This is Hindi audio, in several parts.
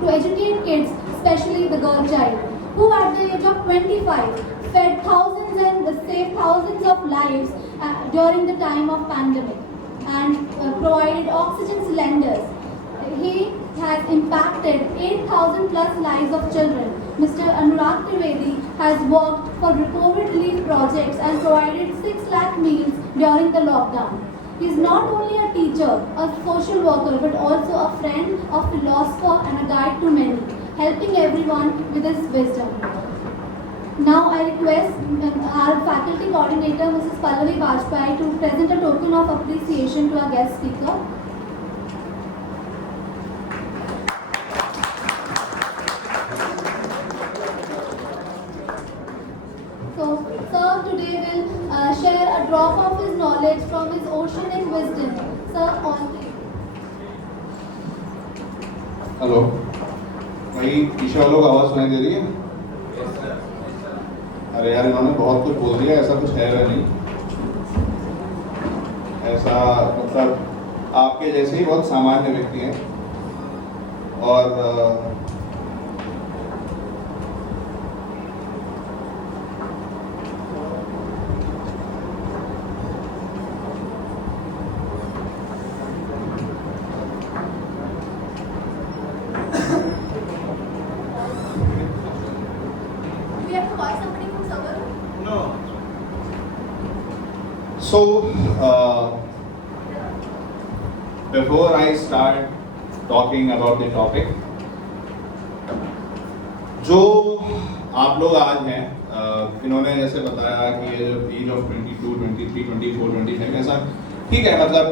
to educate kids, especially the girl child, who at the age of 25 fed thousands and saved thousands of lives during the time of pandemic and provided oxygen cylinders. He has impacted 8,000 plus lives of children. Mr. Anurag Trivedi has worked for COVID relief projects and provided 6 lakh meals during the lockdown. He is not only a teacher, a social worker, but also a friend, a philosopher and a guide to many, helping everyone with his wisdom. Now I request our faculty coordinator, Mrs. Pallavi Vajpayee, to present a token of appreciation to our guest speaker. So, sir today will share a drop of his knowledge from his oceanic wisdom. Sir, on to you. Hello भाई, पीछे वालों को आवाज़ सुनाई दे रही है? अरे यार, इन्होंने बहुत कुछ बोल दिया, ऐसा कुछ है नहीं। ऐसा मतलब आपके जैसे ही बहुत सामान्य व्यक्ति हैं और So, before I start talking about the topic, जो आप लोग आज हैं, इन्होंने जैसे बताया कि ये जो एज ऑफ 22, 23, 24, 25 ऐसा ठीक है, मतलब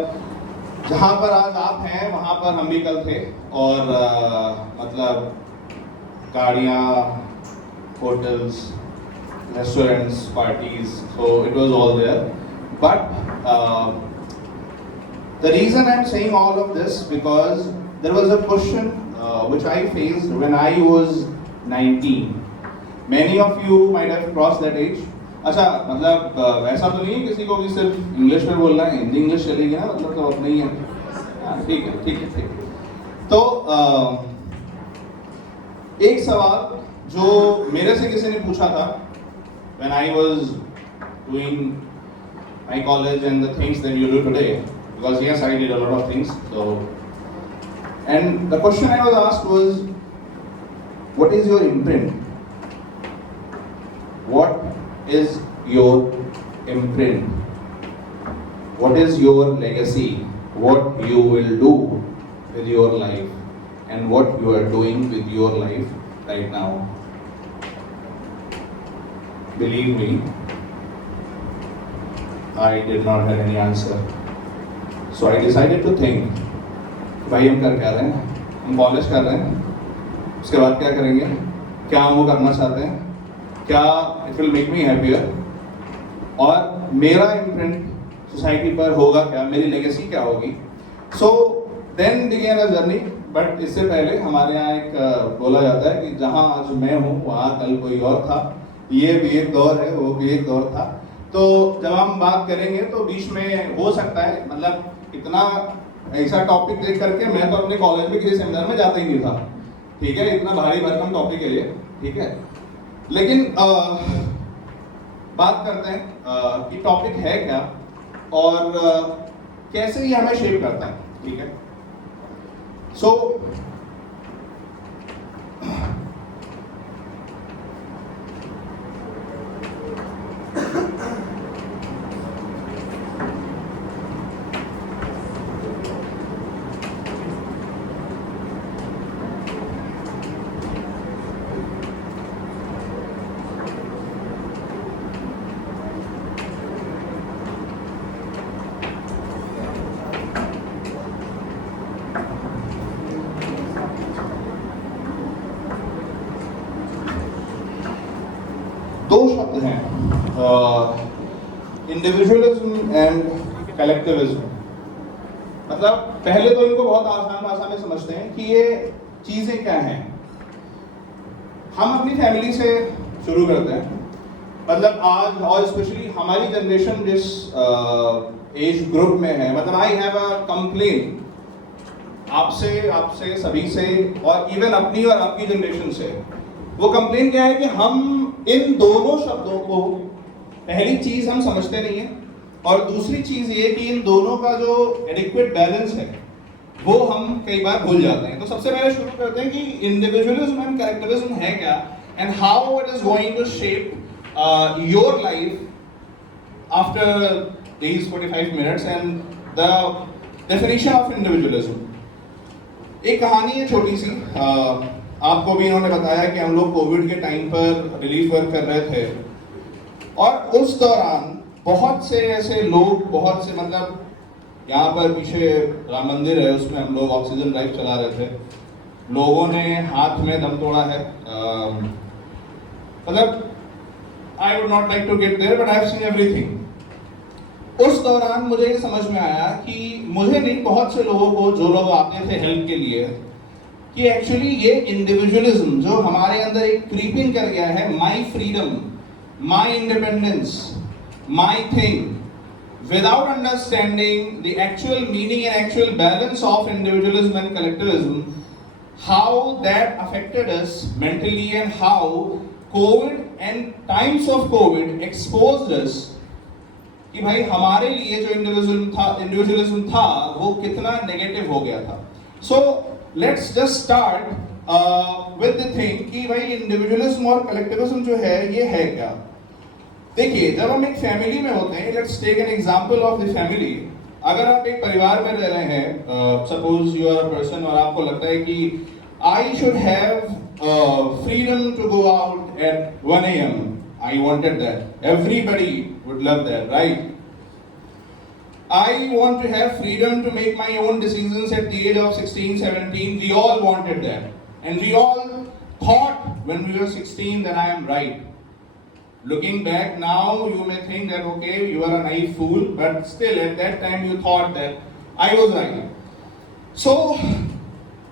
जहाँ पर आज आप हैं वहाँ पर हम भी कल थे और मतलब गाड़ियाँ, hotels, restaurants, parties, so it was all there. But the reason I'm saying all of this because there was a question which I faced when I was 19. Many of you might have crossed that age. अच्छा, मतलब ऐसा तो नहीं है किसी को भी सिर्फ इंग्लिश में बोलना है, हिंदी इंग्लिश चलेगी ना, मतलब तो अब नहीं है। ठीक है, ठीक है, ठीक है। तो एक सवाल जो मेरे से किसी ने पूछा था when I was doing my college and the things that you do today, because yes, I did a lot of things. So, and the question I was asked was, what is your imprint? What is your imprint? What is your legacy? What you will do with your life and what you are doing with your life right now? Believe me, I did not have any answer. So I decided to think, भाई हम कर क्या रहे हैं? हम कॉलेज कर रहे हैं, उसके बाद क्या करेंगे? क्या हम वो करना चाहते हैं? क्या it will make me happier? और मेरा इम्प्रिंट सोसाइटी पर होगा क्या? मेरी लेगेसी क्या होगी? So then began a journey. But इससे पहले हमारे यहाँ एक बोला जाता है कि जहाँ आज मैं हूँ वहाँ कल कोई और था। ये भी एक दौर है, वो भी एक दौर था। तो जब हम बात करेंगे तो बीच में हो सकता है, मतलब इतना ऐसा टॉपिक देख करके मैं तो अपने कॉलेज में किसी सेमिनार में जाता ही नहीं था, ठीक है, इतना भारी भरकम टॉपिक है ये, ठीक है। लेकिन बात करते हैं कि टॉपिक है क्या और कैसे ये हमें शेप करता है, ठीक है। सो दो शब्द हैं, इंडिविजुअलिज्म एंड कलेक्टिविज्म। मतलब पहले तो इनको बहुत आसान भाषा में समझते हैं कि ये चीजें क्या हैं। हम अपनी फैमिली से शुरू करते हैं, मतलब आज और स्पेशली हमारी जनरेशन जिस एज ग्रुप में है, मतलब आई हैव अ कंप्लेन आपसे, आपसे सभी से, और इवन अपनी और आपकी जनरेशन से, वो कंप्लेन क्या है कि हम इन दोनों शब्दों को, पहली चीज हम समझते नहीं है, और दूसरी चीज ये कि इन दोनों का जो एडिक्वेट बैलेंस है वो हम कई बार भूल जाते हैं। तो सबसे पहले शुरू करते हैं कि इंडिविजुअलिज्म एंड कलेक्टिविज्म है क्या, and how it is going to shape your life after these 45 minutes and the definition of individualism. एक कहानी है छोटी सी, आपको भी इन्होंने बताया कि हम लोग कोविड के टाइम पर रिलीफ वर्क कर रहे थे, और उस दौरान बहुत से ऐसे लोग, बहुत से, मतलब यहाँ पर पीछे राम मंदिर है, उसमें हम लोग ऑक्सीजन ड्राइव चला रहे थे, लोगों ने हाथ में दम तोड़ा है, मतलब I would not like to get there but I have seen everything. उस दौरान मुझे ये समझ में आया कि मुझे नहीं, बहुत से लोगों को, जो लोग आते थे हेल्प के लिए, कि एक्चुअली ये इंडिविजुअलिज्म जो हमारे अंदर एक क्रीपिंग कर गया है, my freedom, my independence, my thing, without understanding the actual meaning and actual balance of individualism and collectivism, how that affected us mentally and how COVID and times of COVID exposed us कि भाई हमारे लिए जो इंडिविजुअलिज्म था वो कितना नेगेटिव हो गया था। So let's just start with the thing कि भाई इंडिविजुअलिज्म और कलेक्टिविज्म जो है ये है क्या। देखिए, जब हम एक फैमिली में होते हैं, let's take an example of the family. अगर आप एक परिवार में रह रहे हैं, suppose you are a person, और आपको लगता है कि I should have freedom to go out at 1 AM, I wanted that. Everybody would love that, right? I want to have freedom to make my own decisions at the age of 16, 17. We all wanted that. And we all thought when we were 16 that I am right. Looking back now, you may think that, okay, you are a naive fool, but still at that time you thought that I was right. So,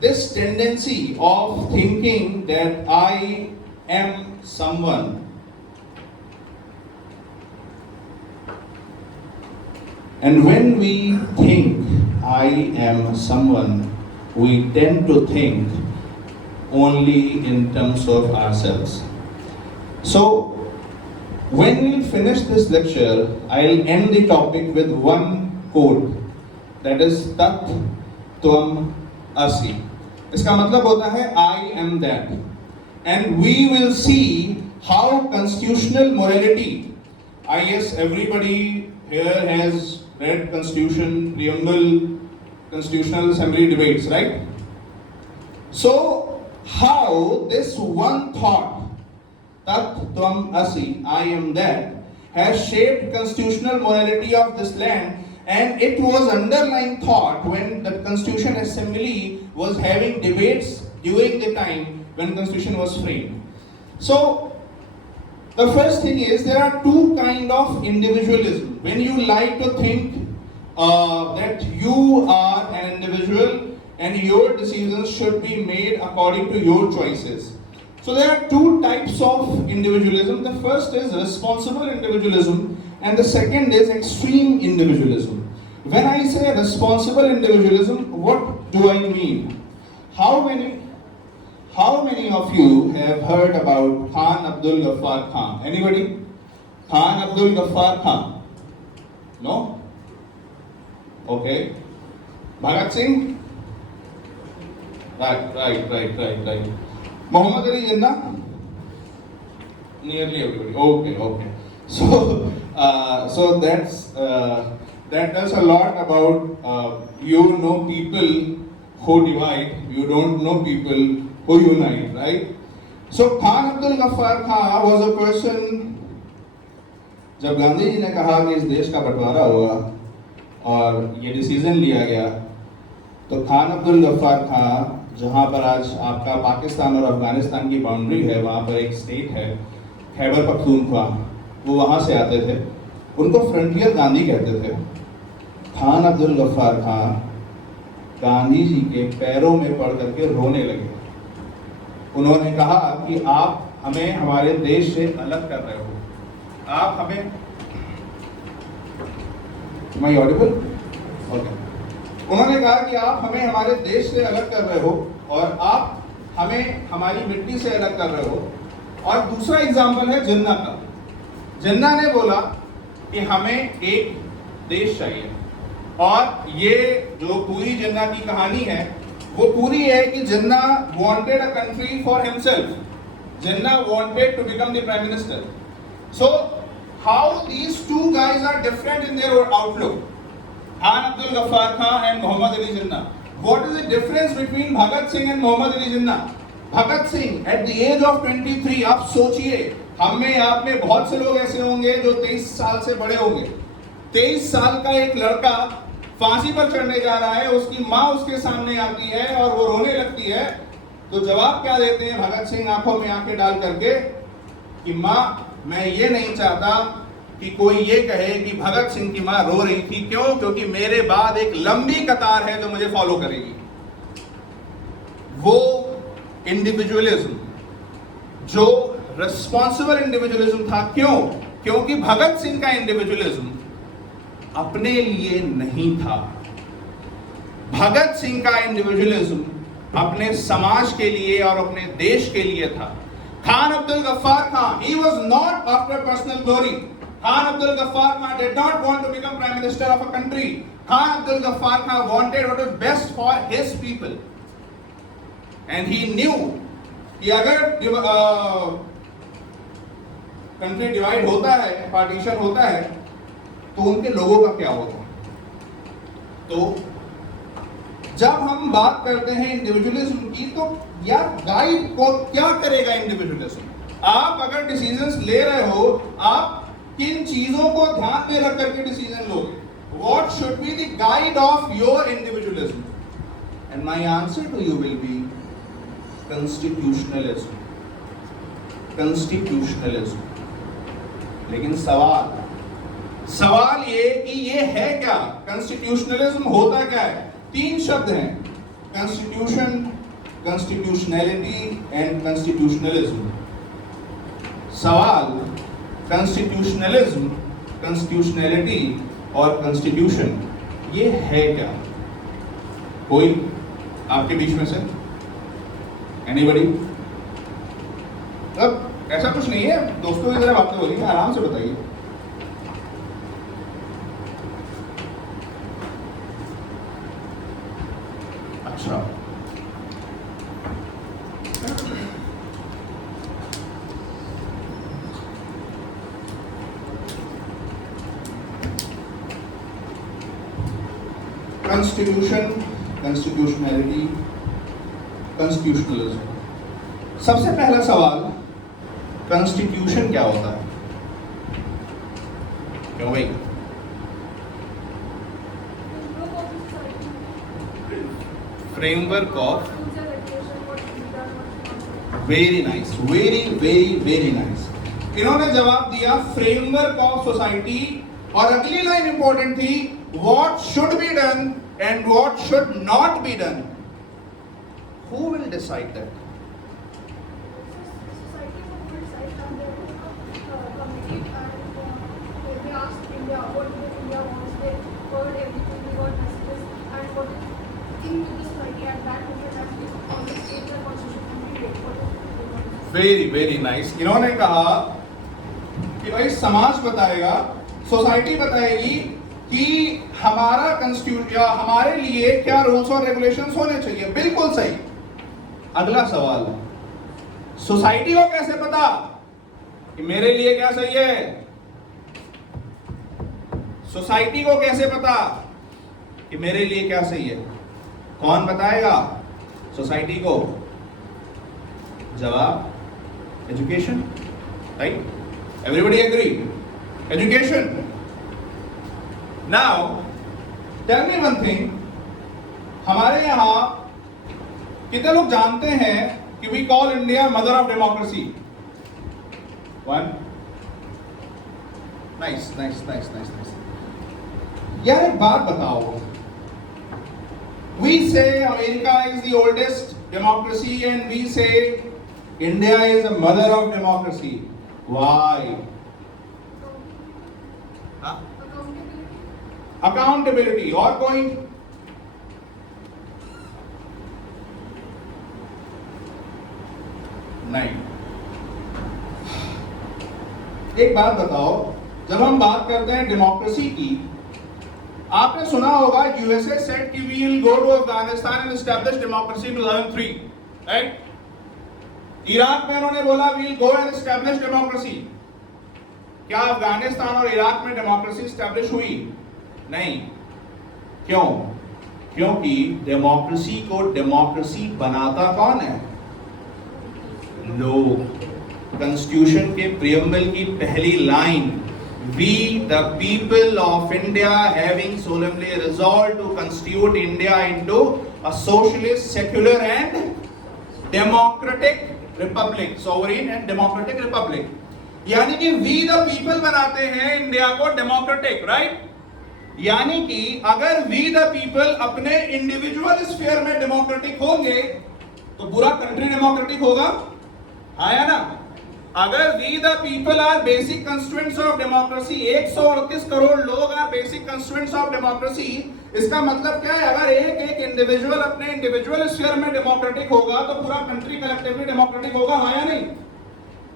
this tendency of thinking that I am someone, and when we think I am someone, we tend to think only in terms of ourselves. So, when we finish this lecture, I'll end the topic with one quote, that is Tat Tvam Asi. इसका मतलब होता है I am that. And we will see how constitutional morality, I guess everybody here has read Constitution, Preamble, Constitutional Assembly debates, right? So, how this one thought, Tat Tvam Asi, I am that, has shaped constitutional morality of this land, and it was underlying thought when the Constitution Assembly was having debates during the time when Constitution was framed. So, the first thing is there are two kind of individualism. When you like to think that you are an individual and your decisions should be made according to your choices. So there are two types of individualism. The first is responsible individualism and the second is extreme individualism. When I say responsible individualism, what do I mean? How many of you have heard about Khan Abdul Ghaffar Khan? Anybody? Khan Abdul Ghaffar Khan? No? Okay. Bhagat Singh? Right. Muhammad Ali Jinnah? Nearly everybody. Okay. So that does a lot about you know people who divide, you don't know people who unite, right? So Khan Abdul Ghaffar Khan was a person, जब गांधी जी ने कहा कि इस देश का बंटवारा होगा और ये डिसीजन लिया गया, तो खान अब्दुल गफ्फार खां, जहाँ पर आज आपका पाकिस्तान और अफगानिस्तान की बाउंड्री है, वहाँ पर एक स्टेट है खैबर पख्तूनख्वा, वो वहाँ से आते थे, उनको फ्रंटियर गांधी कहते थे। खान अब्दुल गफ्फार खां गांधी जी के पैरों में पड़ करके रोने लगे। उन्होंने कहा कि आप हमें हमारे देश से अलग कर रहे हो, आप हमें, am I audible? Okay. उन्होंने कहा कि आप हमें हमारे देश से अलग कर रहे हो और आप हमें हमारी मिट्टी से अलग कर रहे हो। और दूसरा एग्जाम्पल है जिन्ना का। जिन्ना ने बोला कि हमें एक देश चाहिए, और ये जो पूरी जिन्ना की कहानी है वो पूरी है कि Jinnah wanted a country for himself. Jinnah wanted to become the prime minister. So how these two guys are different in their outlook, Khan Abdul Ghaffar Khan and Mohammad Ali Jinnah. What is the difference between Bhagat Singh and Mohammad Ali Jinnah? Bhagat Singh at the age of 23, आप सोचिए, हम में आप में बहुत से लोग ऐसे होंगे जो 23 साल से बड़े होंगे। 23 साल का एक लड़का फांसी पर चढ़ने जा रहा है, उसकी माँ उसके सामने आती है और वो रोने लगती है, तो जवाब क्या देते हैं भगत सिंह आंखों में आंखें डाल करके कि माँ, मैं ये नहीं चाहता कि कोई ये कहे कि भगत सिंह की माँ रो रही थी। क्यों? क्योंकि मेरे बाद एक लंबी कतार है जो मुझे फॉलो करेगी। वो इंडिविजुअलिज्म, जो रिस्पॉन्सिबल इंडिविजुअलिज्म था। क्यों? क्योंकि भगत सिंह का इंडिविजुअलिज्म अपने लिए नहीं था। भगत सिंह का इंडिविजुअलिज्म अपने समाज के लिए और अपने देश के लिए था। Khan Abdul Ghaffar Khan, he was not after personal glory. Khan Abdul Ghaffar Khan did not want to become prime minister of a country. Khan Abdul Ghaffar Khan wanted what was best for his people. And he knew कि अगर कंट्री डिवाइड होता है, पार्टीशन होता है, तो उनके लोगों का क्या होगा। तो जब हम बात करते हैं इंडिविजुअलिज्म की, तो यार गाइड को क्या करेगा इंडिविजुअलिज्म? आप अगर डिसीजंस ले रहे हो, आप किन चीजों को ध्यान में रख करके डिसीजन लोगे? What should be the guide of your individualism? And my answer to you will be constitutionalism. Constitutionalism. लेकिन सवाल ये कि ये है क्या? कंस्टिट्यूशनलिज्म होता क्या है? 3 शब्द हैं, कंस्टिट्यूशन, कंस्टिट्यूशनैलिटी एंड कंस्टिट्यूशनलिज्म। सवाल कंस्टिट्यूशनलिज्म, कंस्टिट्यूशनैलिटी और कंस्टिट्यूशन, ये है क्या? कोई आपके बीच में से एनीबडी? अब ऐसा कुछ नहीं है, दोस्तों की तरह बातें हो रही है, आराम से बताइए। अच्छा, कंस्टिट्यूशन, कंस्टिट्यूशनैलिटी, कंस्टिट्यूशनलिज्म। सबसे पहला सवाल, कंस्टिट्यूशन क्या होता है? क्यों भाई? Framework of, very nice, very very very nice. इन्होंने जवाब दिया फ्रेमवर्क ऑफ सोसाइटी, और अगली लाइन इंपॉर्टेंट थी, what should be done and what should not be done. Who will decide that? Society will decide, and there is a committee, and they asked India what India wants. They heard everything, they got messages, and what is into the society at that moment, and on the stage the constitution will be ready. Very very nice. इन्होंने कहा कि भाई समाज बताएगा, सोसाइटी बताएगी कि हमारा कॉन्स्टिट्यूशन, हमारे लिए क्या रूल्स और रेगुलेशंस होने चाहिए। बिल्कुल सही। अगला सवाल, सोसाइटी को कैसे पता कि मेरे लिए क्या सही है? सोसाइटी को कैसे पता कि मेरे लिए क्या सही है? कौन बताएगा सोसाइटी को? जवाब, education, right? Everybody agree? Education. Now tell me one thing, हमारे यहां कितने लोग जानते हैं कि we call India mother of democracy? One. Nice nice nice nice nice. यार एक बात बताओ, we say America is the oldest democracy and we say India is a mother of democracy. Why? Accountability. और कोई? नहीं। एक बात बताओ, जब हम बात करते हैं डेमोक्रेसी की, आपने सुना होगा यूएसए सेड कि we will go to Afghanistan and establish democracy in 2003, right? Iraq में उन्होंने बोला we will go and establish democracy. क्या अफगानिस्तान और इराक में डेमोक्रेसी एस्टैब्लिश हुई? नहीं। क्यों? क्योंकि डेमोक्रेसी को डेमोक्रेसी बनाता कौन है? लोग। कॉन्स्टिट्यूशन के प्रियम्बल की पहली line, we the people of India having solemnly resolved to constitute India into a socialist, secular and democratic republic, sovereign and democratic republic। यानी कि वी द पीपल बनाते हैं इंडिया को डेमोक्रेटिक, राइट? यानी कि अगर वी द पीपल अपने इंडिविजुअल स्फीयर में डेमोक्रेटिक होंगे तो पूरा कंट्री डेमोक्रेटिक होगा, हाँ या ना? अगर we the people are basic constituents of democracy, 138 crore लोग are basic constituents of democracy, इसका मतलब क्या है? अगर एक एक इंडिविजुअल अपने इंडिविजुअल स्फीयर में डेमोक्रेटिक होगा तो पूरा कंट्री कलेक्टिवली डेमोक्रेटिक होगा, हाँ या नहीं?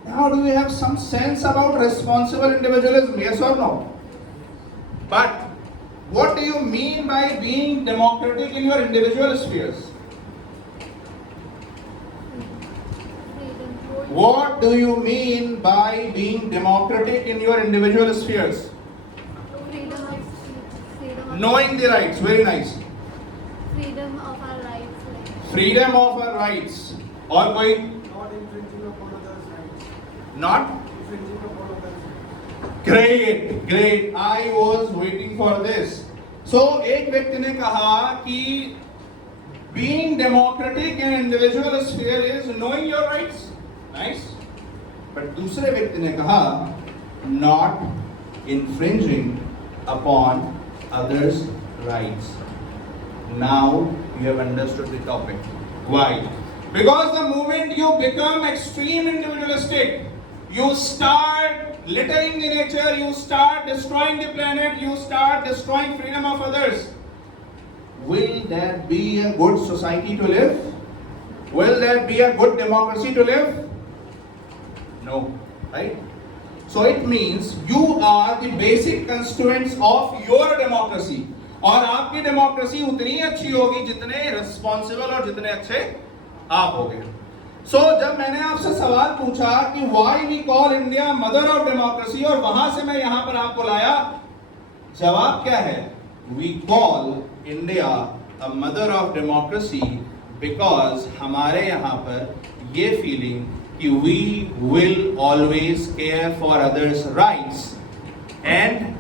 Now do we have some sense about responsible individualism? Yes or no? But what do you mean by being democratic in your individual spheres? What do you mean by being democratic in your individual spheres? Freedom of speech, freedom of Knowing the rights, very nice. freedom of our rights, like Freedom of our rights. और कोई? Not infringing upon others' rights. Not? Infringing upon others' rights. Great, great. I was waiting for this. So एक व्यक्ति ने कहा कि being democratic in individual sphere is knowing your rights. Nice. But दूसरे व्यक्ति ने कहा not infringing upon others' rights. Now you have understood the topic. Why? Because the moment you become extreme individualistic, you start littering the nature, you start destroying the planet, you start destroying freedom of others. Will that be a good society to live? Will that be a good democracy to live? No, right? So it means you are the basic constituents of your democracy. और आपकी डेमोक्रेसी उतनी अच्छी होगी जितने रिस्पॉन्सिबल और जितने अच्छे आप होगे। So जब मैंने आपसे सवाल पूछा कि why we call India mother of democracy और वहां से मैं यहां पर आपको लाया, जवाब क्या है? We call India a mother of democracy because हमारे यहाँ पर ये फीलिंग कि we will always care for others' rights and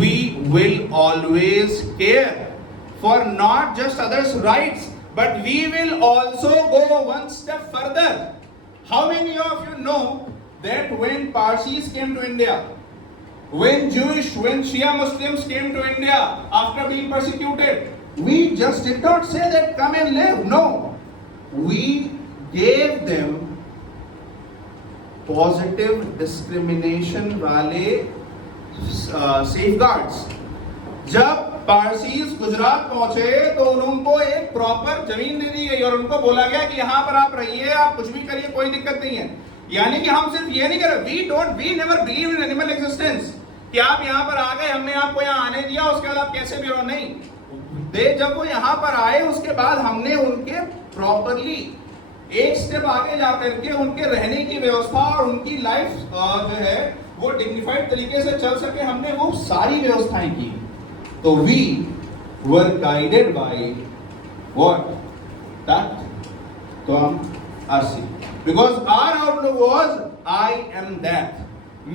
we will always care for not just others' rights, but we will also go one step further. How many of you know that when Parsis came to India, when Shia Muslims came to India after being persecuted, we just did not say that come and live. No, we gave them positive discrimination वाले सेफगार्ड्स। जब पारसीज गुजरात पहुंचे तो उनको एक प्रॉपर जमीन दे दी गई और उनको बोला गया कि यहाँ पर आप रहिए, आप कुछ भी करिए, कोई दिक्कत नहीं है। यानी कि हम सिर्फ ये नहीं कर रहे, we never believe in animal existence कि आप यहाँ पर आ गए, हमने आपको यहाँ आने दिया, उसके बाद आप कैसे भी रहो, नहीं। जब वो यहाँ पर आए उसके बाद हमने उनके प्रॉपरली एक स्टेप आगे जाकर के उनके रहने की व्यवस्था और उनकी लाइफ जो है वो डिग्निफाइड तरीके से चल सके, हमने वो सारी व्यवस्थाएं की। तो we were guided by what? That come RC, because our outlook was I am that.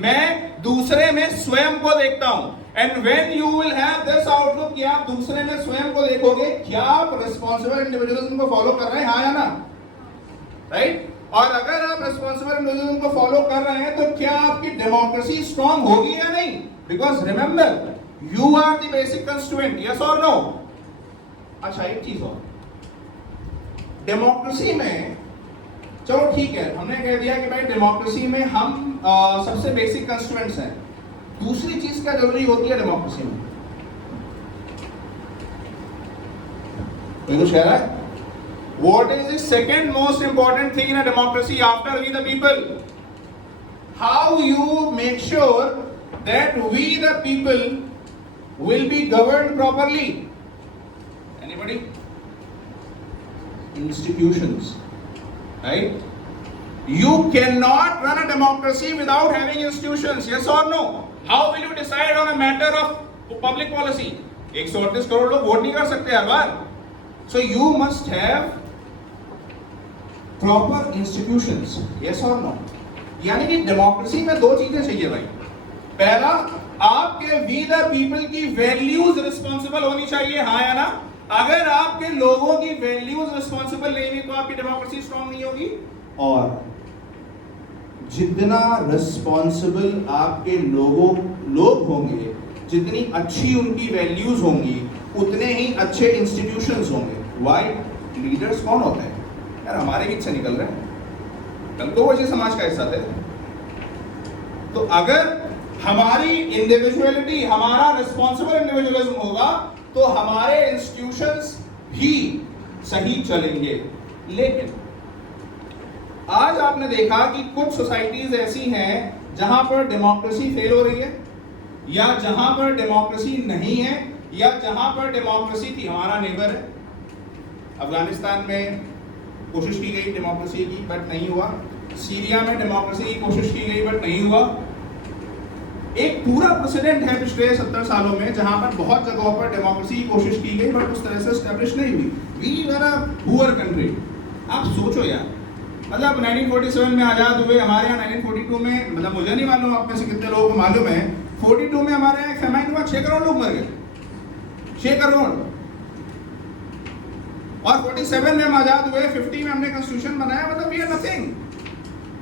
मैं दूसरे में स्वयं को देखता हूं। And when you will have this outlook कि आप दूसरे में स्वयं को देखोगे, क्या आप रिस्पॉन्सिबल इंडिविजुअलिज्म को फॉलो कर रहे हैं, हाँ या ना? राइट? और अगर आप रिस्पॉन्सिबल इंडिविजुअलिज्म को फॉलो कर रहे हैं तो क्या आपकी डेमोक्रेसी स्ट्रांग होगी या नहीं? Because remember you are the basic constituent, yes और नो? अच्छा एक चीज और, डेमोक्रेसी में चलो ठीक है, हमने कह दिया कि भाई डेमोक्रेसी में हम सबसे बेसिक कंस्टिट्यूएंट्स हैं। दूसरी चीज क्या जरूरी होती है डेमोक्रेसी में? कोई कुछ कह रहा है? What is the second most important thing in a democracy after we the people? How you make sure that we the people will be governed properly? Anybody? Institutions, right? You cannot run a democracy without having institutions, yes or no? How will you decide on a matter of public policy? 138 crore लोग वोट नहीं कर सकते हर बार. So you must have proper institutions, yes or no? यानी कि डेमोक्रेसी में दो चीजें चाहिए भाई. पहला, आपके वी द पीपल की वैल्यूज रिस्पॉन्सिबल होनी चाहिए, हाँ या ना? अगर आपके लोगों की वैल्यूज रिस्पॉन्सिबल नहीं हुई तो आपकी डेमोक्रेसी स्ट्रांग नहीं होगी. और जितना रिस्पॉन्सिबल आपके लोग होंगे, जितनी अच्छी उनकी वैल्यूज होंगी, उतने ही अच्छे इंस्टीट्यूशंस होंगे. व्हाई? लीडर्स कौन होते हैं यार? हमारे बीच से निकल रहे हैं, कल तो वो इसी समाज का हिस्सा थे. तो अगर हमारी इंडिविजुअलिटी, हमारा रिस्पॉन्सिबल इंडिविजुअलिज्म होगा तो हमारे इंस्टीट्यूशंस भी सही चलेंगे. लेकिन आज आपने देखा कि कुछ सोसाइटीज ऐसी हैं जहां पर डेमोक्रेसी फेल हो रही है, या जहां पर डेमोक्रेसी नहीं है, या जहां पर डेमोक्रेसी थी. हमारा नेबर है अफगानिस्तान में, कोशिश की गई डेमोक्रेसी की बट नहीं हुआ. सीरिया में डेमोक्रेसी की कोशिश की गई बट नहीं हुआ. एक पूरा प्रेसिडेंट है पिछले 70 सालों में जहां पर बहुत जगहों पर डेमोक्रेसी की कोशिश की गई बट उस तरह से एस्टैब्लिश नहीं हुई. We were a poor country. आप सोचो यार, मतलब 1947 में आजाद हुए, हमारे यहाँ 1942 में, मतलब मुझे नहीं मालूम आप में से कितने लोगों को मालूम है, 42 में हमारे यहाँ फेमाइन हुआ, 6 करोड़ लोग मर गए, 6 करोड़. और 47 में हम आजाद हुए, 50 में हमने कॉन्स्टिट्यूशन बनाया, मतलब वी आर नथिंग.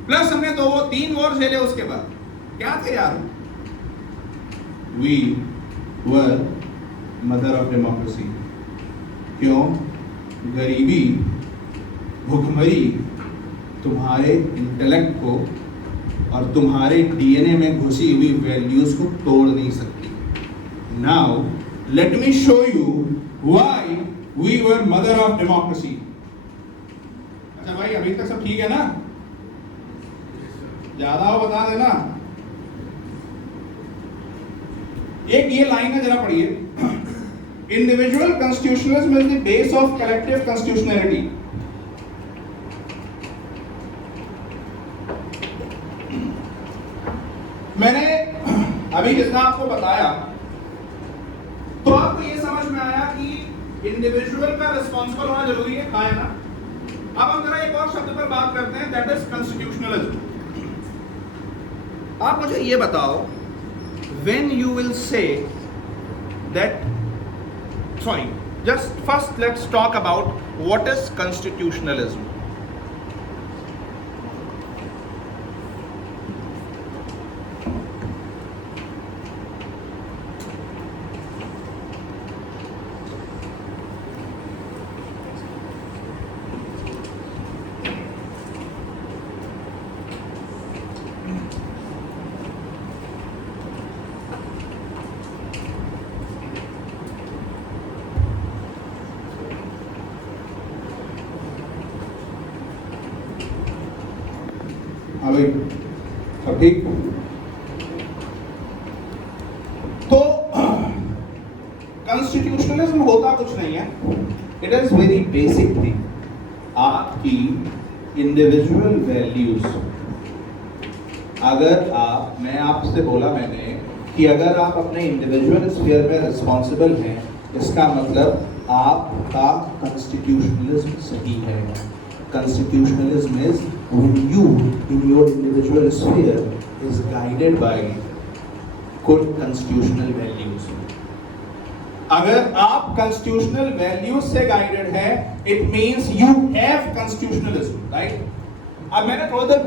प्लस हमने 3 वॉर झेले उसके बाद. क्या थे यार? We were mother of democracy. क्यों? गरीबी, भुखमरी तुम्हारे इंटेलेक्ट को और तुम्हारे डीएनए में घुसी हुई वैल्यूज को तोड़ नहीं सकती. Now let me show you why we were mother of democracy. अच्छा भाई, अभी तक सब ठीक है ना? ज्यादा हो बता देना. एक ये लाइन है, जरा पढ़िए. Individual constitutionalism is the base of collective constitutionality. मैंने अभी जितना आपको बताया तो आपको ये समझ में आया कि इंडिविजुअल का रिस्पॉन्सिबल होना जरूरी है, हाँ है ना? अब हम जरा एक और शब्द पर बात करते हैं, दैट इज कॉन्स्टिट्यूशनलिज्म. आप मुझे ये बताओ, when you will say that, sorry, just first let's talk about what is constitutionalism. हाँ भाई, सब ठीक? तो कॉन्स्टिट्यूशनलिज्म होता कुछ नहीं है. It is very basic thing. आपकी इंडिविजुअल वैल्यूज, अगर मैं आपसे बोला मैंने कि अगर आप अपने इंडिविजुअल स्फीयर में रिस्पॉन्सिबल हैं, इसका मतलब आपका कॉन्स्टिट्यूशनलिज्म सही है. Constitutionalism is when you in your individual sphere is guided by good constitutional values. अगर आप constitutional values से guided है, it means you have constitutionalism, right? अब मैंने थोड़ा देर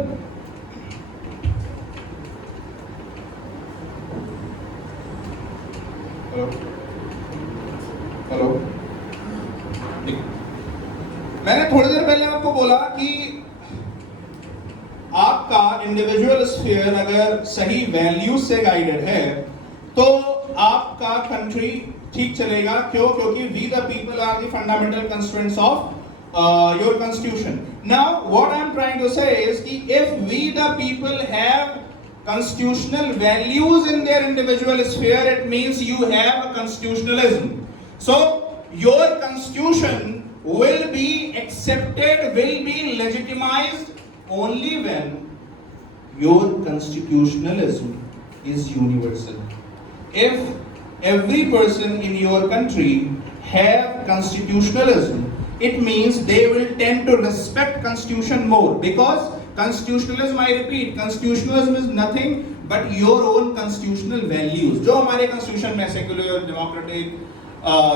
हेलो मैंने थोड़ी देर पहले आपको बोला कि आपका इंडिविजुअल स्फीयर अगर सही वैल्यूज से गाइडेड है तो आपका कंट्री ठीक चलेगा. क्यों? क्योंकि we the people are the fundamental constraints of your constitution. Now what I am trying to say is कि if we the people have constitutional values in their individual sphere, it means you have a constitutionalism. So your constitution will be accepted, will be legitimized only when your constitutionalism is universal. If every person in your country have constitutionalism, it means they will tend to respect constitution more, because constitutionalism, I repeat, constitutionalism is nothing but your own constitutional values, जो हमारे constitution में secular, democratic,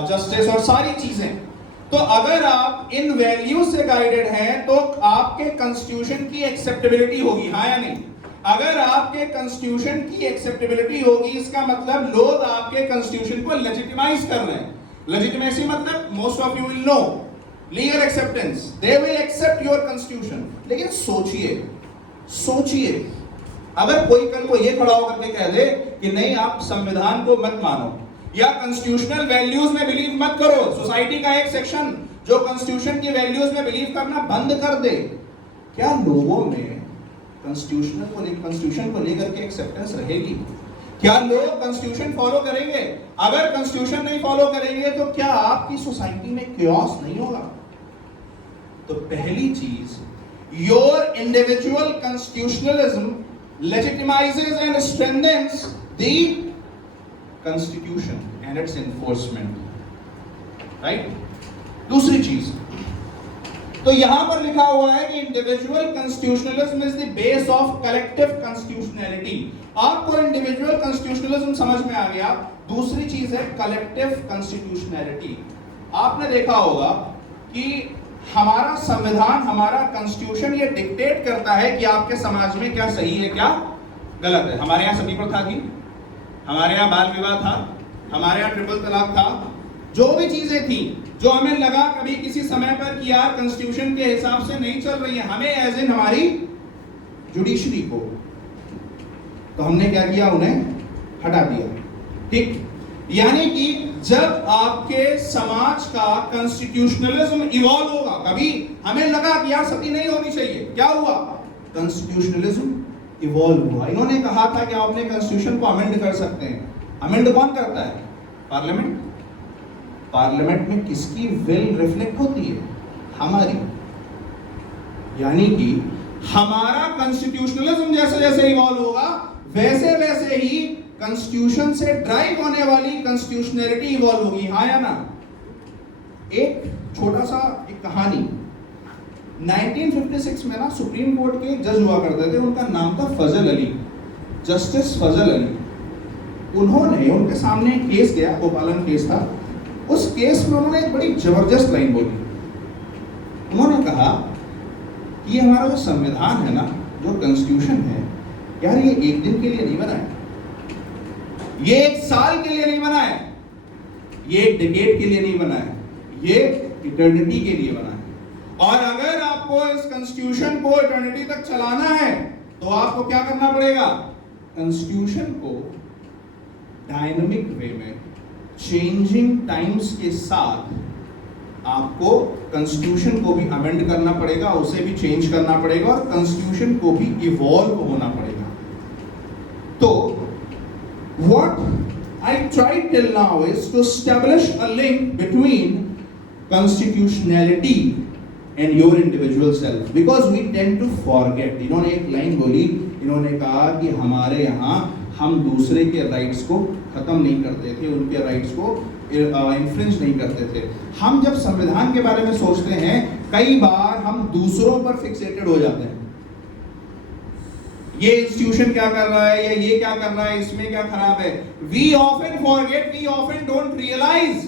justice और सारी चीजें. तो अगर आप इन वैल्यूज से गाइडेड हैं तो आपके कॉन्स्टिट्यूशन की एक्सेप्टेबिलिटी होगी, हाँ या नहीं? अगर आपके कॉन्स्टिट्यूशन की एक्सेप्टेबिलिटी होगी, इसका मतलब लोग आपके कॉन्स्टिट्यूशन को लेजिटिमाइज कर रहे हैं. लेजिटिमेसी मतलब most of you will know legal acceptance, they will accept your constitution. लेकिन सोचिए अगर कोई कल को ये खड़ा होकर के कह दे कि नहीं आप संविधान को मत मानो या कॉन्स्टिट्यूशनल वैल्यूज में बिलीव मत करो, सोसाइटी का एक सेक्शन जो कॉन्स्टिट्यूशन की वैल्यूज में बिलीव करना बंद कर दे, क्या लोगों में कॉन्स्टिट्यूशन को लेकर के एक्सेप्टेंस रहेगी? क्या लोग कॉन्स्टिट्यूशन फॉलो करेंगे? अगर कॉन्स्टिट्यूशन नहीं फॉलो करेंगे तो क्या आपकी सोसाइटी में क्योस नहीं होगा? तो पहली चीज, your individual constitutionalism legitimizes and strengthens the constitution and its enforcement, right? दूसरी चीज, तो यहां पर लिखा हुआ है कि individual constitutionalism is the base of collective constitutionality. आपको इंडिविजुअल कॉन्स्टिट्यूशनलिज्म समझ में आ गया. दूसरी चीज है कलेक्टिव कॉन्स्टिट्यूशनैलिटी. आपने देखा होगा कि हमारा संविधान, हमारा कॉन्स्टिट्यूशन ये डिक्टेट करता है कि आपके समाज में क्या सही है क्या गलत है. हमारे यहाँ सती प्रथा थी, हमारे यहाँ बाल विवाह था, हमारे यहाँ ट्रिपल तलाक था, जो भी चीजें थी जो हमें लगा कभी किसी समय पर कि यार कॉन्स्टिट्यूशन के हिसाब से नहीं चल रही है, हमें एज इन हमारी जुडिशरी को, तो हमने क्या किया, उन्हें हटा दिया. ठीक, यानी कि जब आपके समाज का कॉन्स्टिट्यूशनलिज्म इवॉल्व होगा, कभी हमें लगा कि यार सती नहीं होनी चाहिए, क्या हुआ, कॉन्स्टिट्यूशनलिज्म इवॉल्व हुआ. इन्होंने कहा था कि आप अपने कॉन्स्टिट्यूशन को अमेंड कर सकते हैं. अमेंड कौन करता है? पार्लियामेंट. पार्लियामेंट में किसकी विल रिफ्लेक्ट होती है? हमारी. यानी कि हमारा कॉन्स्टिट्यूशनलिज्म जैसे जैसे इवॉल्व होगा वैसे वैसे ही कॉन्स्टिट्यूशन से ड्राइव होने वाली कॉन्स्टिट्यूशनैलिटी इवॉल्व होगी, हाँ या ना? एक छोटा सा एक कहानी, 1956 में ना सुप्रीम कोर्ट के एक जज हुआ करते थे, उनका नाम था फजल अली, जस्टिस फजल अली. उन्होंने, उनके सामने एक केस गया, गोपालन केस था. उस केस में उन्होंने एक बड़ी जबरदस्त लाइन बोली. उन्होंने कहा कि ये हमारा जो संविधान है ना, जो कॉन्स्टिट्यूशन है, यार ये एक दिन के लिए नहीं बना है, ये एक साल के लिए नहीं बना है, ये एक डिकेड के लिए नहीं बना है, ये इटर्निटी के लिए बना है. और अगर आपको इस कॉन्स्टिट्यूशन को इटर्निटी तक चलाना है तो आपको क्या करना पड़ेगा? कॉन्स्टिट्यूशन को डायनामिक वे में, चेंजिंग टाइम्स के साथ आपको कॉन्स्टिट्यूशन को भी अमेंड करना पड़ेगा, उसे भी चेंज करना पड़ेगा और कॉन्स्टिट्यूशन को भी इवॉल्व होना पड़ेगा. तो what I tried till now is to establish a link between constitutionality and your individual self, because we tend to forget. इन्होंने एक लाइन बोली, इन्होंने कहा कि हमारे यहाँ हम दूसरे के राइट्स को खत्म नहीं करते थे, उनके राइट्स को इन्फ्रिंज नहीं करते थे. हम जब संविधान के बारे में सोचते हैं, कई बार हम दूसरों पर फिक्सेटेड हो जाते हैं. ये इंस्टीट्यूशन क्या कर रहा है, या ये क्या कर रहा है, इसमें क्या खराब है. We often forget, we often don't realize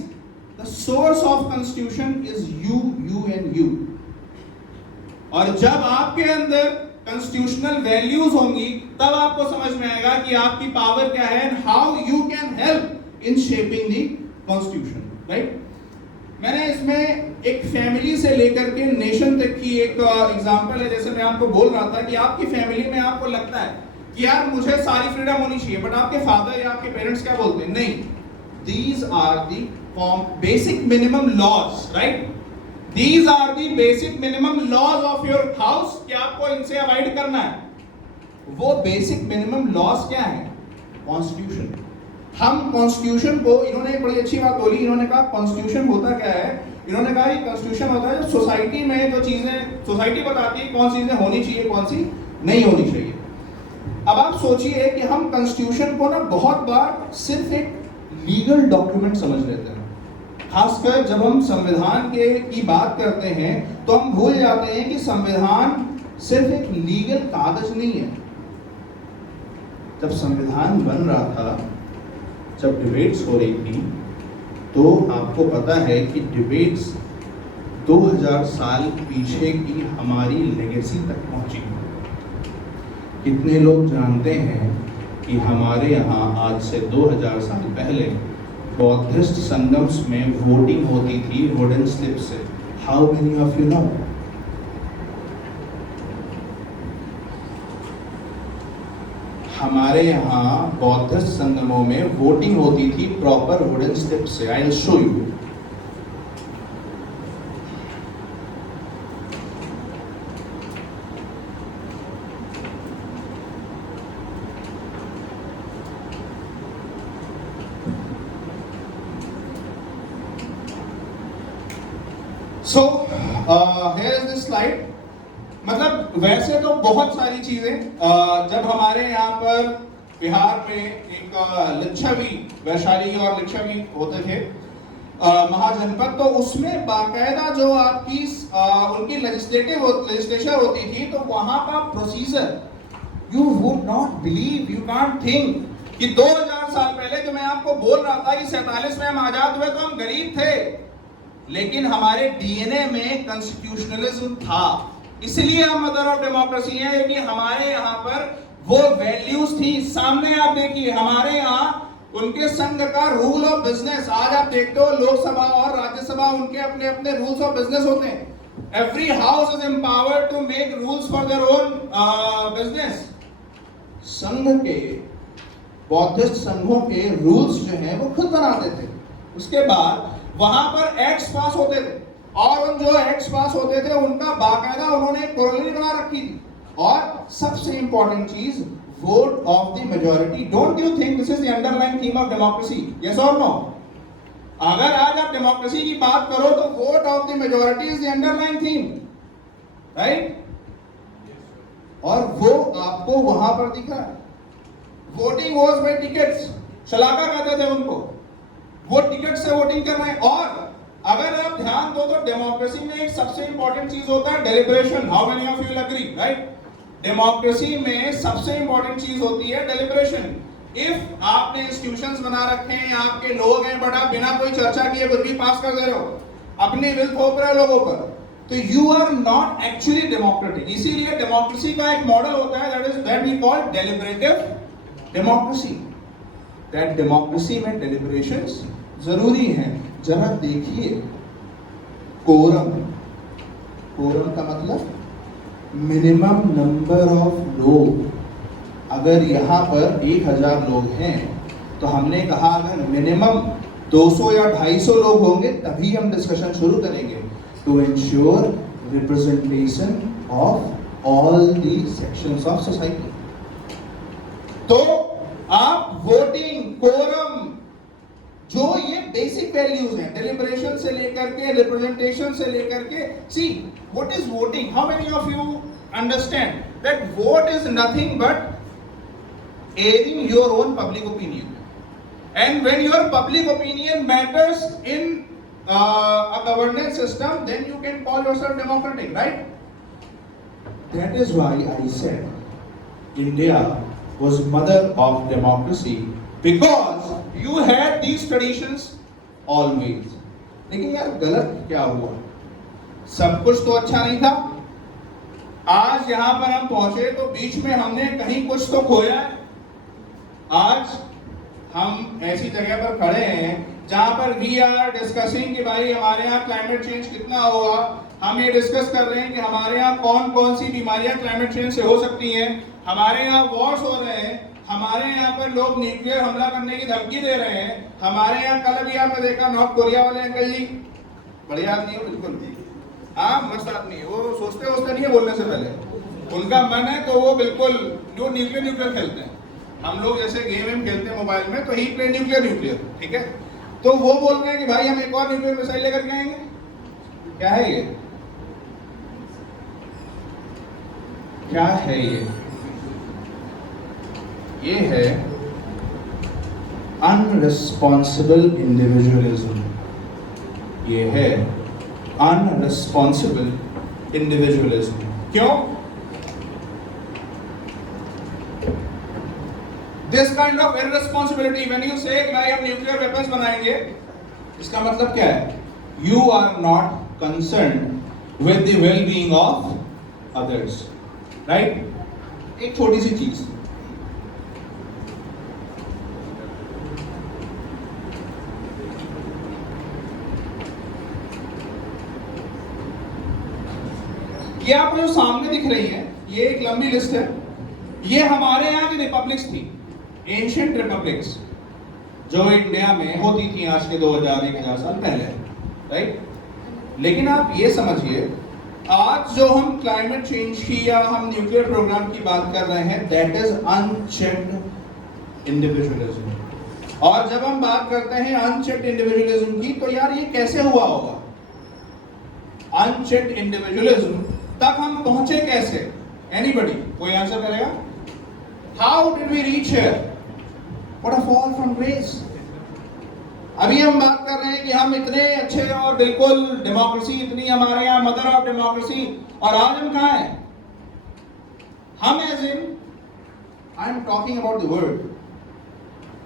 the source of constitution is you and you. और जब आपके अंदर constitutional values होंगी, तब आपको समझ में आएगा कि आपकी पावर क्या है and how you can help in shaping the constitution, right? मैंने इसमें एक फैमिली से लेकर के नेशन तक की एक एग्जांपल है. जैसे मैं आपको बोल रहा था कि आपकी फैमिली में आपको लगता है कि यार मुझे सारी फ्रीडम होनी चाहिए, बट आपके फादर या आपके पेरेंट्स क्या बोलते हैं? नहीं, these are the basic minimum laws, right? These are the basic minimum laws of your house कि आपको इनसे अवॉइड करना है। वो बेसिक मिनिमम लॉस क्या है? कॉन्स्टिट्यूशन। हम कॉन्स्टिट्यूशन को, इन्होंने एक बड़ी अच्छी बात बोली, इन्होंने कहा कॉन्स्टिट्यूशन होता क्या है? इन्होंने कहा कि कॉन्स्टिट्यूशन होता है जब सोसाइटी में जो चीजें, सोसाइटी बताती है कौन सी चीजें होनी चाहिए, कौन सी नहीं होनी चाहिए। अब आप सोचिए कि हम कॉन्स्टिट्यूशन को ना बहुत बार सिर्फ एक लीगल डॉक्यूमेंट समझ लेते हैं। खासकर जब हम संविधान की बात करते हैं तो हम भूल जाते हैं कि संविधान सिर्फ एक लीगल कागज नहीं है। जब संविधान बन रहा था, जब डिबेट्स हो रही थी, तो आपको पता है कि डिबेट्स 2000 साल पीछे की हमारी लेगेसी तक पहुंची। कितने लोग जानते हैं कि हमारे यहाँ आज से 2000 साल पहले बौद्धिस्ट संगम्स में वोटिंग होती थी वुडन स्लिप से? How many of you know? हमारे यहाँ बौद्धिस्ट संगमों में वोटिंग होती थी प्रॉपर वुडन स्लिप से। I will show you. So here is this slide. मतलब वैसे तो बहुत सारी चीजें, जब हमारे यहाँ पर बिहार में एक लिच्छवी, वैशाली और लिच्छवी होते थे महाजनपद, तो उसमें बाकायदा जो आपकी उनकी लेजिस्लेचर होती थी, तो वहां का procedure, you would not believe, you can't think कि 2000 साल पहले जो मैं आपको बोल रहा था कि 47 में हम आजाद हुए तो हम गरीब थे, लेकिन हमारे डीएनए में कॉन्स्टिट्यूशनलिज्म था। इसलिए हम मदर ऑफ डेमोक्रेसी हैं, क्योंकि हमारे यहाँ पर वो वैल्यूज थी। सामने आप देखिए, हमारे यहाँ उनके संघ का रूल ऑफ बिजनेस, आज आप देखते हो लोकसभा और राज्यसभा, उनके अपने अपने रूल्स ऑफ बिजनेस होते हैं। Every house is empowered to make rules for their own business. संघ के, बौद्धिस्ट संघों के रूल्स जो हैं वो खुद बनाते थे। उसके बाद वहां पर एक्ट्स पास होते थे, और उन जो एक्ट्स पास होते थे उनका बाकायदा उन्होंने कोरोलरी बना रखी थी। और सबसे इंपॉर्टेंट चीज, vote of the majority. Don't you think this is the underline theme of democracy? Yes और नो? अगर आज आप डेमोक्रेसी की बात करो तो vote of the majority is the underline theme, right? और वो आपको वहां पर दिख रहा है। वोटिंग वाज बाय टिकट्स, शलाका कहते थे उनको। वो टिकट से वोटिंग कर रहे हैं। और अगर आप ध्यान दो तो डेमोक्रेसी में एक सबसे इंपॉर्टेंट चीज होता है deliberation. How many of you will agree, right? Democracy में सबसे इंपॉर्टेंट चीज होती है डेलिब्रेशन। इफ आपने इंस्टीट्यूशंस बना रखे हैं, आपके लोग हैं, बट आप बिना कोई चर्चा किए कुछ भी पास कर दे रहे हो, अपनी विल थोप रहे हो लोगों पर, तो you are not actually democratic. इसीलिए डेमोक्रेसी का एक मॉडल होता है, that we call deliberative democracy. That democracy में डेलिब्रेशंस जरूरी हैं। जरा देखिए, कोरम, कोरम का मतलब मिनिमम नंबर ऑफ लोग। अगर यहाँ पर 1000 लोग हैं तो हमने कहा अगर मिनिमम 200 या 250 लोग होंगे तभी हम डिस्कशन शुरू करेंगे, to ensure representation of all the sections of society. तो आप वोटिंग, कोरम, जो ये बेसिक वैल्यूज हैं, डेलिब्रेशन से लेकर के, रिप्रेजेंटेशन से लेकर के, see what is voting? How many of you understand that vote is nothing but airing your own public opinion? And when your public opinion matters in a governance system, then you can call yourself democratic, right? That is why I said India was mother of democracy, because you had these traditions always. लेकिन यार गलत क्या हुआ? सब कुछ तो अच्छा नहीं था। आज यहाँ पर हम पहुंचे तो बीच में हमने कहीं कुछ तो खोया है। आज हम ऐसी जगह पर खड़े हैं जहां पर वी आर डिस्कसिंग कि भाई हमारे यहाँ क्लाइमेट चेंज कितना हुआ। हम ये डिस्कस कर रहे हैं कि हमारे यहाँ कौन कौन सी बीमारियां क्लाइमेट चेंज से हो सकती हैं। हमारे यहाँ वॉर्स हो रहे हैं, हमारे यहाँ पर लोग न्यूक्लियर हमला करने की धमकी दे रहे हैं। हमारे यहाँ कल भी आपने देखा नॉर्थ कोरिया वाले अंकल जी, बढ़िया आदमी हो बिल्कुल, हाँ मस्त आदमी है, वो सोचते नहीं है बोलने से पहले, उनका मन है तो वो बिल्कुल जो न्यूक्लियर खेलते हैं। हम लोग जैसे गेम खेलते हैं मोबाइल में, तो ही प्ले न्यूक्लियर, ठीक है। तो वो बोल रहे हैं कि भाई हम एक और न्यूक्लियर मिसाइल लेकर के आएंगे। क्या है ये, क्या है ये है अनरिस्पॉन्सिबल इंडिविजुअलिज्म। ये है अनरिस्पॉन्सिबल इंडिविजुअलिज्म। क्यों? This kind of irresponsibility, when you say भाई हम न्यूक्लियर वेपन्स बनाएंगे, इसका मतलब क्या है? You are not concerned with the well being of others, right? एक छोटी सी चीज, ये आपको जो सामने दिख रही है, ये एक लंबी लिस्ट है। ये हमारे यहाँ की रिपब्लिक्स थी, एंशिएंट रिपब्लिक्स, जो इंडिया में होती थी आज के 2000-1000 साल पहले, राइट? लेकिन आप ये समझिए, आज जो हम क्लाइमेट चेंज की या हम न्यूक्लियर प्रोग्राम की बात कर रहे हैं, दैट इज अनचेक्ड इंडिविजुअलिज्म। और जब हम बात करते हैं अनचेक्ड इंडिविजुअलिज्म की, तो यार ये कैसे हुआ होगा? अनचेक्ड इंडिविजुअलिज्म तक हम पहुंचे कैसे? एनीबॉडी? कोई आंसर करेगा? How did we reach here? What a fall from grace. अभी हम बात कर रहे हैं कि हम इतने अच्छे और बिल्कुल डेमोक्रेसी इतनी हमारे यहाँ मदर ऑफ डेमोक्रेसी, और आज हम कहाँ हैं? हम as in I am talking about the world.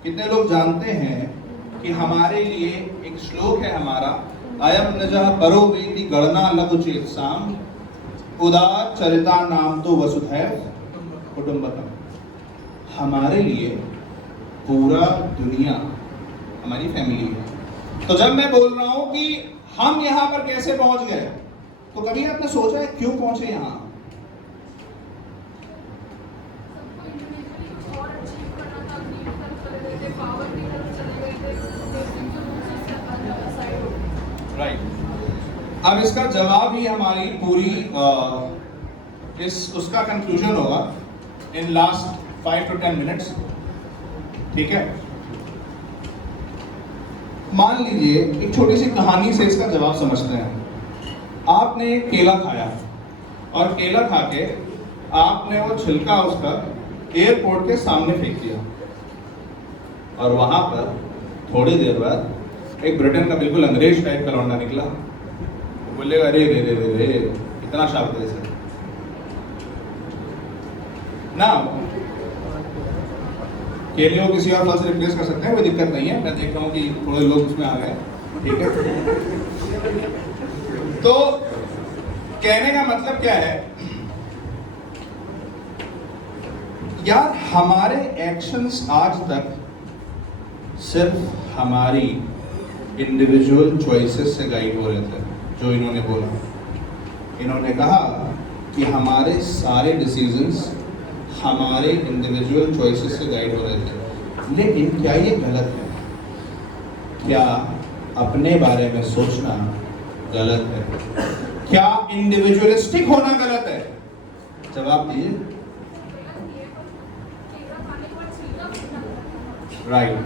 कितने लोग जानते हैं कि हमारे लिए एक श्लोक है हमारा, अयम नजः परो वेति गणना लघु चेत साम उदार चरिता नाम तो वसुधैव कुटुंबकम। हमारे लिए पूरा दुनिया हमारी फैमिली है। तो जब मैं बोल रहा हूं कि हम यहां पर कैसे पहुंच गए, तो कभी आपने सोचा है क्यों पहुंचे यहां? सबको इंडिविजुअली कुछ और अचीव करना था, नीड की तरफ चले गए थे, पावर की तरफ चले गए थे, बेसिक जो रूल्स से अलग साइड हो गए। राइट। अब इसका जवाब ही हमारी पूरी उसका कंक्लूजन होगा इन लास्ट 5 to 10 मिनट्स, ठीक है? मान लीजिए एक छोटी सी कहानी से इसका जवाब समझते हैं। आपने एक केला खाया और केला खा के आपने वो छिलका उसका एयरपोर्ट के सामने फेंक दिया, और वहां पर थोड़ी देर बाद एक ब्रिटेन का बिल्कुल अंग्रेज टाइप का लौंडा निकला। बोलेगा अरे रे रे रे रे इतना शार्प है ना। केले को किसी और फल से रिप्लेस कर सकते हैं, कोई दिक्कत नहीं है। मैं देख रहा हूँ कि थोड़े लोग उसमें आ गए, ठीक है? तो कहने का मतलब क्या है यार, हमारे एक्शंस आज तक सिर्फ हमारी इंडिविजुअल चॉइसेस से गाइड हो रहे थे। जो इन्होंने बोला, इन्होंने कहा कि हमारे सारे डिसीजंस हमारे इंडिविजुअल चॉइसेस से गाइड हो रहे थे। लेकिन क्या ये गलत है? क्या अपने बारे में सोचना गलत है? क्या इंडिविजुअलिस्टिक होना गलत है? जवाब दीजिए। राइट।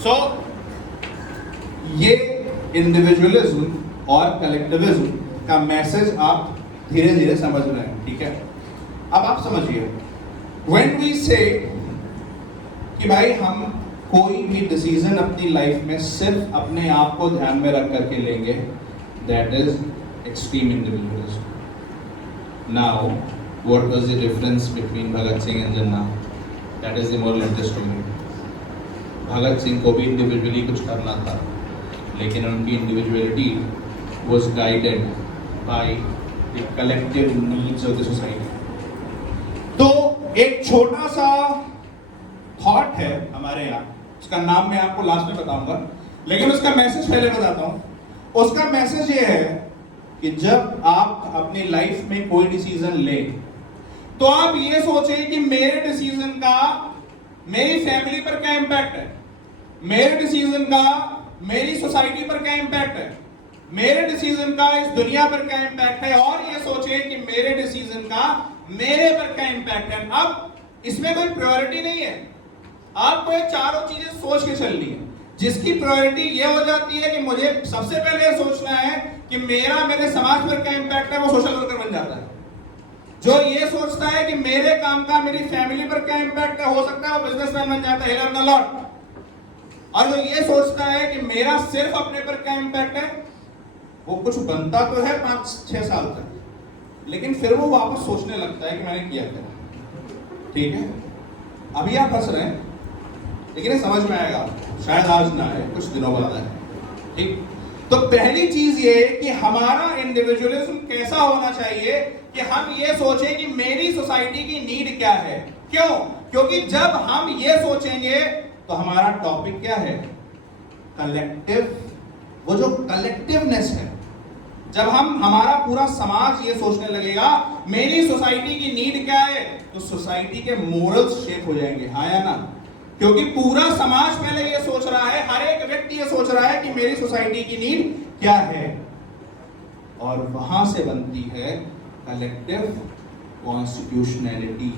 सो ये इंडिविजुअलिज्म और कलेक्टिविज्म का मैसेज आप धीरे धीरे समझ रहे हैं, ठीक है? अब आप समझिए, व्हेन वी से कि भाई हम कोई भी डिसीजन अपनी लाइफ में सिर्फ अपने आप को ध्यान में रख करके लेंगे, that is extreme individualism. Now what was the difference between Bhagat Singh and Jinnah? That is the moral of the story. Bhagat Singh को भी इंडिविजुअली कुछ करना था, लेकिन उनकी individuality was guided by the collective needs of the society. तो एक छोटा सा थॉट है हमारे यहाँ, उसका नाम मैं आपको लास्ट में बताऊंगा, लेकिन उसका मैसेज पहले बताता हूं। उसका मैसेज ये है कि जब आप अपनी लाइफ में कोई डिसीजन लें, तो आप ये सोचें कि मेरे डिसीजन का मेरी फैमिली पर क्या इंपैक्ट है, मेरे डिसीजन का मेरी सोसाइटी पर क्या इंपैक्ट है। मेरे डिसीजन का इस दुनिया पर क्या इंपैक्ट है, और ये सोचें कि मेरे डिसीजन का मेरे पर क्या इंपैक्ट है। अब इसमें कोई प्रायोरिटी नहीं है, आपको ये चारों चीजें सोच के चलनी है। जिसकी प्रायोरिटी ये हो जाती है कि मुझे सबसे पहले ये सोचना है कि मेरा मेरे समाज पर क्या इंपैक्ट है, वो सोशल वर्कर बन जाता है। जो ये सोचता है कि मेरे काम का मेरी फैमिली पर क्या इंपैक्ट है, हो सकता है वो बिजनेसमैन बन जाता है, हियर लॉट। और जो ये सोचता है कि मेरा सिर्फ अपने पर क्या इंपैक्ट है, वो कुछ बनता तो है 5-6 साल तक, लेकिन फिर वो वापस सोचने लगता है कि मैंने किया क्या। ठीक है, अभी आप हंस रहे हैं, लेकिन ये समझ में आएगा, शायद आज ना आए, कुछ दिनों बाद आए। ठीक, तो पहली चीज ये कि हमारा इंडिविजुअलिज्म कैसा होना चाहिए कि हम ये सोचें कि मेरी सोसाइटी की नीड क्या है। क्यों? क्योंकि जब हम ये सोचेंगे तो हमारा टॉपिक क्या है, कलेक्टिव। वो जो कलेक्टिवनेस है, जब हमारा पूरा समाज ये सोचने लगेगा मेरी सोसाइटी की नीड क्या है, तो सोसाइटी के मोरल्स शेप हो जाएंगे, हाँ या ना? क्योंकि पूरा समाज पहले ये सोच रहा है, हर एक व्यक्ति ये सोच रहा है कि मेरी सोसाइटी की नीड क्या है, और वहां से बनती है कलेक्टिव कॉन्स्टिट्यूशनैलिटी।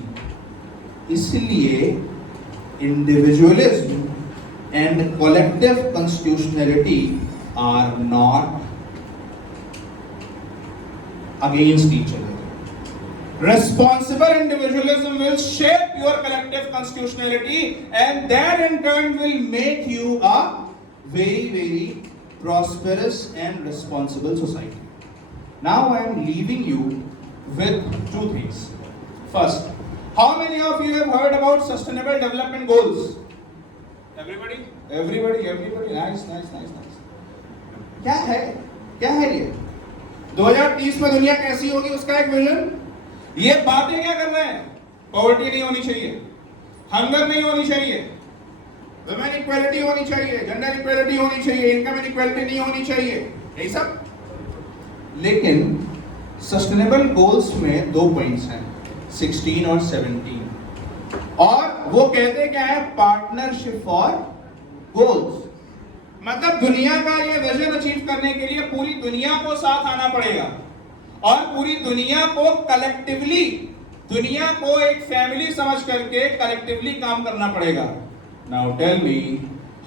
इसलिए individualism and collective constitutionality are not against each other. Responsible individualism will shape your collective constitutionality, and that in turn will make you a very, very prosperous and responsible society. Now I am leaving you with two things. First, how many of you have heard about sustainable development goals? Everybody? Nice. क्या है ये? 2030 में दुनिया कैसी होगी, उसका एक विजन। ये बातें क्या कर रहे हैं? पॉवर्टी नहीं होनी चाहिए, हंगर नहीं होनी चाहिए, वुमेन इक्वालिटी होनी चाहिए, जेंडर इक्वालिटी होनी चाहिए, इनकम इक्वालिटी नहीं होनी चाहिए, यही सब। लेकिन सस्टेनेबल गोल्स में 2 पॉइंट्स हैं, 16 और 17, और वो कहते क्या है, पार्टनरशिप फॉर गोल्स। मतलब दुनिया का ये विजन अचीव करने के लिए पूरी दुनिया को साथ आना पड़ेगा, और पूरी दुनिया को कलेक्टिवली, दुनिया को एक फैमिली समझ करके कलेक्टिवली काम करना पड़ेगा। Now tell me,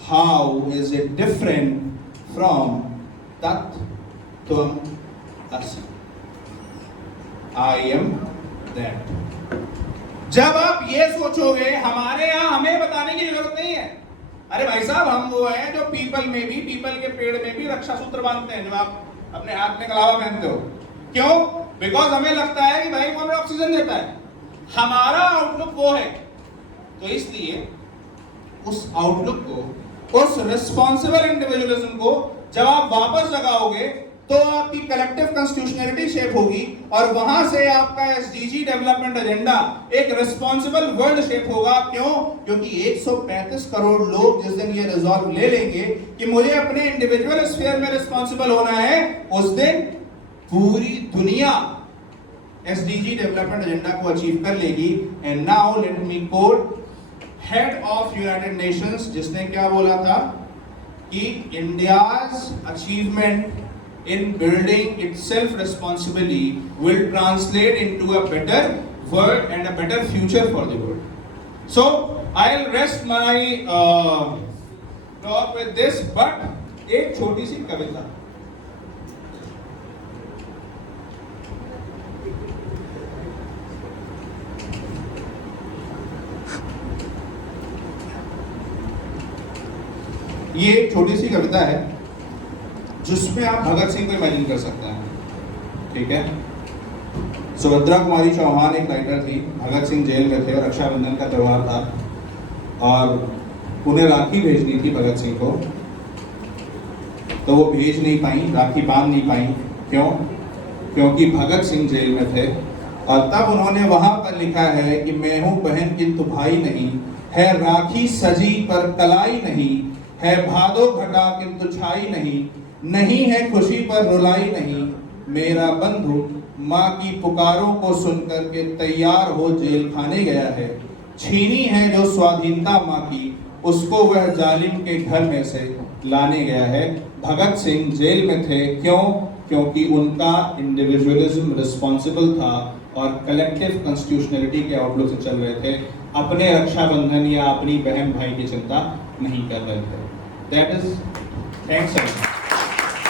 how is it different from तत् तुम असी, आई एम दैट। जब आप ये सोचोगे, हमारे यहां हमें बताने की जरूरत नहीं है, अरे भाई साहब हम वो हैं जो पीपल के पेड़ में भी रक्षा सूत्र बांधते हैं, जब आप अपने हाथ में कलावा पहनते हो। क्यों? बिकॉज हमें लगता है कि भाई वो हमें ऑक्सीजन देता है, हमारा आउटलुक वो है। तो इसलिए उस आउटलुक को, उस रिस्पॉन्सिबल इंडिविजुअलिज्म को जब आप वापस लगाओगे तो आपकी कलेक्टिव कॉन्स्टिट्यूशनैलिटी शेप होगी, और वहां से आपका एसडीजी डेवलपमेंट एजेंडा एक रिस्पॉन्सिबल वर्ल्ड शेप होगा। क्यों? क्योंकि 135 करोड़ लोग जिस दिन ये रिजॉल्व ले लेंगे कि मुझे अपने इंडिविजुअल स्फीयर में रिस्पॉन्सिबल होना है, उस दिन पूरी दुनिया एसडीजी डेवलपमेंट एजेंडा को अचीव कर लेगी। And now let me quote head of United Nations, जिसने क्या बोला था कि India's achievement in building itself responsibly will translate into a better world and a better future for the world. So I'll rest my talk with this, but एक छोटी सी कविता। ये एक छोटी सी कविता है जिसमें आप भगत सिंह को इमेजिन कर सकते हैं। ठीक है, सुभद्रा कुमारी चौहान एक राइटर थी, भगत सिंह जेल में थे, रक्षाबंधन का त्यौहार था और उन्हें राखी भेजनी थी भगत सिंह को, तो वो भेज नहीं पाई, राखी बांध नहीं पाई। क्यों? क्योंकि भगत सिंह जेल में थे, और तब उन्होंने वहां पर लिखा है कि मैं हूं बहन किंतु भाई नहीं, है राखी सजी पर कलाई नहीं, है भादो घटा किंतु छाई नहीं, नहीं है खुशी पर रुलाई नहीं, मेरा बंधु माँ की पुकारों को सुनकर के तैयार हो जेल खाने गया है, छीनी है जो स्वाधीनता माँ की, उसको वह जालिम के घर में से लाने गया है। भगत सिंह जेल में थे। क्यों? क्योंकि उनका इंडिविजुअलिज्म रिस्पॉन्सिबल था और कलेक्टिव कॉन्स्टिट्यूशनलिटी के आउटलुक से चल रहे थे, अपने रक्षाबंधन या अपनी बहन भाई की चिंता नहीं कर रहे थे। That is thanks.